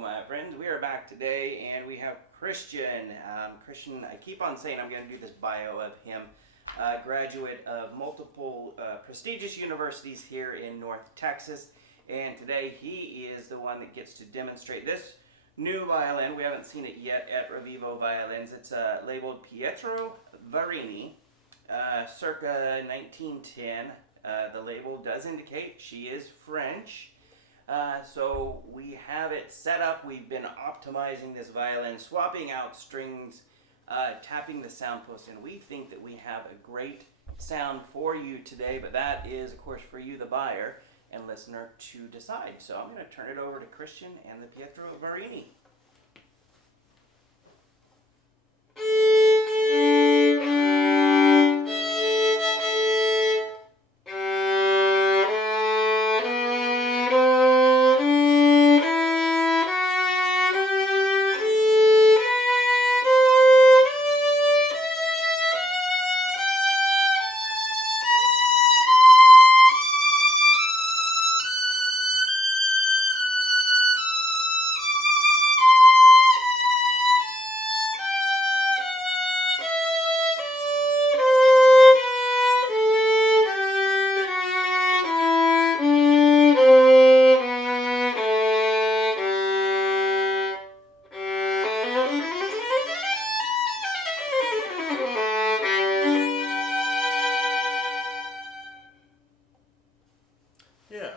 my friends. We are back today, and we have Christian. Christian, I keep on saying I'm going to do this bio of him. Graduate of multiple prestigious universities here in North Texas, and today he is the one that gets to demonstrate this new violin. We haven't seen it yet at Revivo Violins. It's labeled Pietro Vareni, circa 1910. The label does indicate she is French. So we have it set up. We've been optimizing this violin, swapping out strings, tapping the sound post, and we think that we have a great sound for you today, but that is, of course, for you, the buyer and listener, to decide. So I'm going to turn it over to Christian and the Pietro Vareni.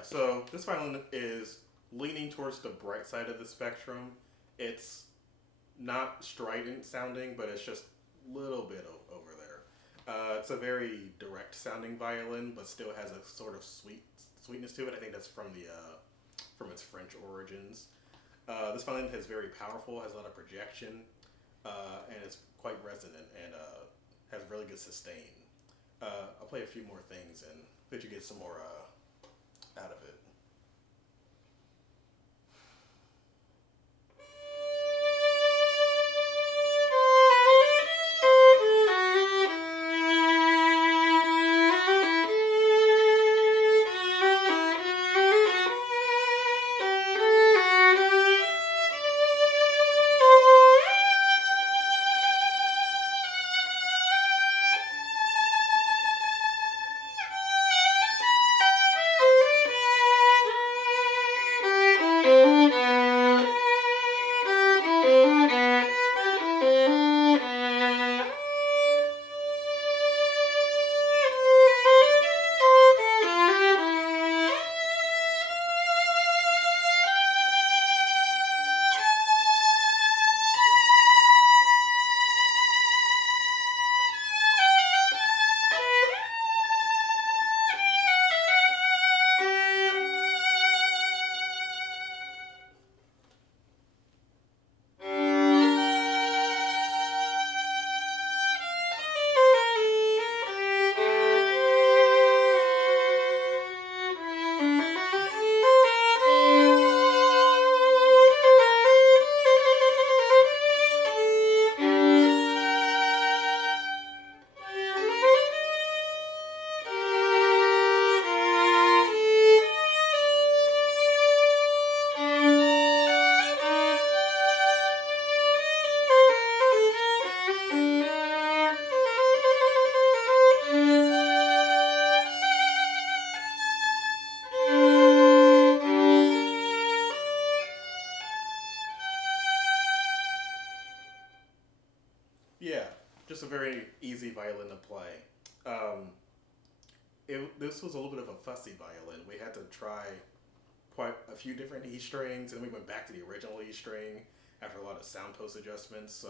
So this violin is leaning towards the bright side of the spectrum. It's not strident sounding, but it's just a little bit over there. It's a very direct sounding violin, but still has a sort of sweetness to it. I think that's from its French origins. This violin is very powerful, has a lot of projection, and it's quite resonant and has really good sustain. I'll play a few more things and let you get some more out of it. Yeah, just a very easy violin to play. This was a little bit of a fussy violin. We had to try quite a few different E strings, and we went back to the original E string after a lot of sound post adjustments.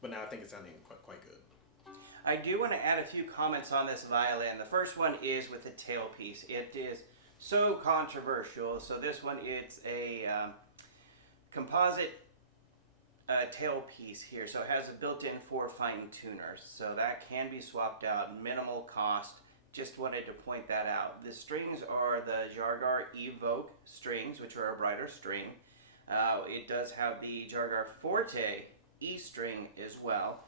But now I think it's sounding quite good. I do want to add a few comments on this violin. The first one is with the tailpiece. It is so controversial. So this one, it's a composite tailpiece here. So it has a built-in 4 fine tuners. So that can be swapped out, minimal cost. Just wanted to point that out. The strings are the Jargar Evoke strings, which are a brighter string. It does have the Jargar Forte E string as well.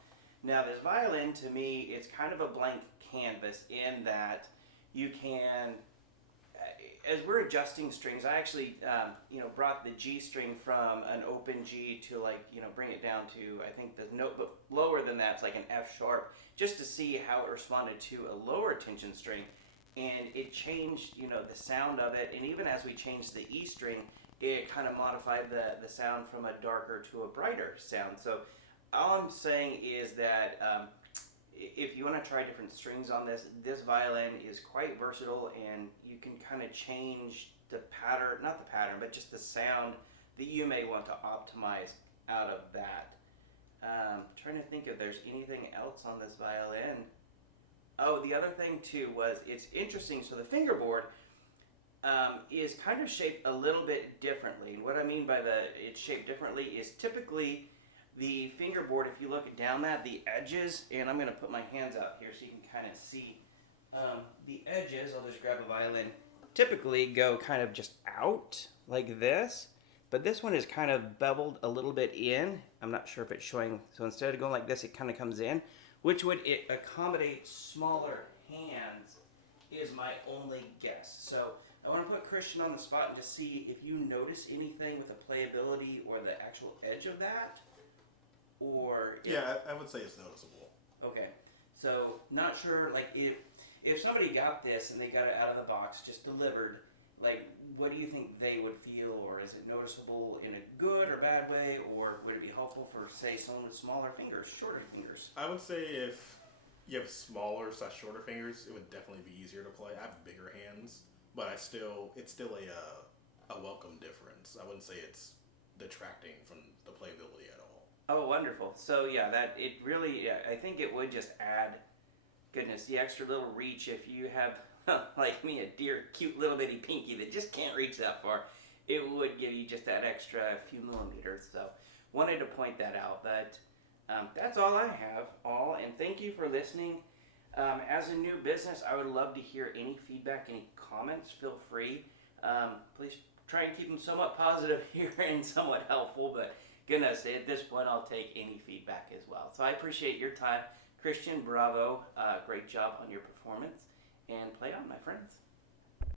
Now this violin, to me, it's kind of a blank canvas in that you can, as we're adjusting strings, I actually, brought the G string from an open G to bring it down to, I think the note, but lower than that, it's like an F sharp, just to see how it responded to a lower tension string. And it changed, the sound of it. And even as we changed the E string, it kind of modified the sound from a darker to a brighter sound. So all I'm saying is that if you want to try different strings on this violin is quite versatile, and you can kind of change the pattern, not the pattern, but just the sound that you may want to optimize out of that. Trying to think if there's anything else on this violin. Oh, the other thing too was, it's interesting, so the fingerboard is kind of shaped a little bit differently. And what I mean by it's shaped differently is typically the fingerboard, if you look down the edges, and I'm going to put my hands out here so you can kind of see the edges, I'll just grab a violin, typically go kind of just out like this, but this one is kind of beveled a little bit in. I'm not sure if it's showing, so instead of going like this, it kind of comes in, which would accommodate smaller hands, is my only guess. So I want to put Christian on the spot and just see if you notice anything with the playability or the actual edge of that. Yeah, I would say it's noticeable. Okay, so not sure, if somebody got this and they got it out of the box, just delivered, what do you think they would feel? Or is it noticeable in a good or bad way? Or would it be helpful for, say, someone with smaller fingers, shorter fingers? I would say if you have smaller/shorter fingers, it would definitely be easier to play. I have bigger hands, but it's still a welcome difference. I wouldn't say it's detracting from the playability at all. Oh, wonderful. So yeah, I think it would just add, goodness, the extra little reach if you have, like me, a dear, cute little bitty pinky that just can't reach that far. It would give you just that extra few millimeters. So wanted to point that out. But that's all I have, and thank you for listening. As a new business, I would love to hear any feedback, any comments. Feel free. Please try and keep them somewhat positive here and somewhat helpful, but goodness, at this point, I'll take any feedback as well. So I appreciate your time. Christian, bravo. Great job on your performance. And play on, my friends.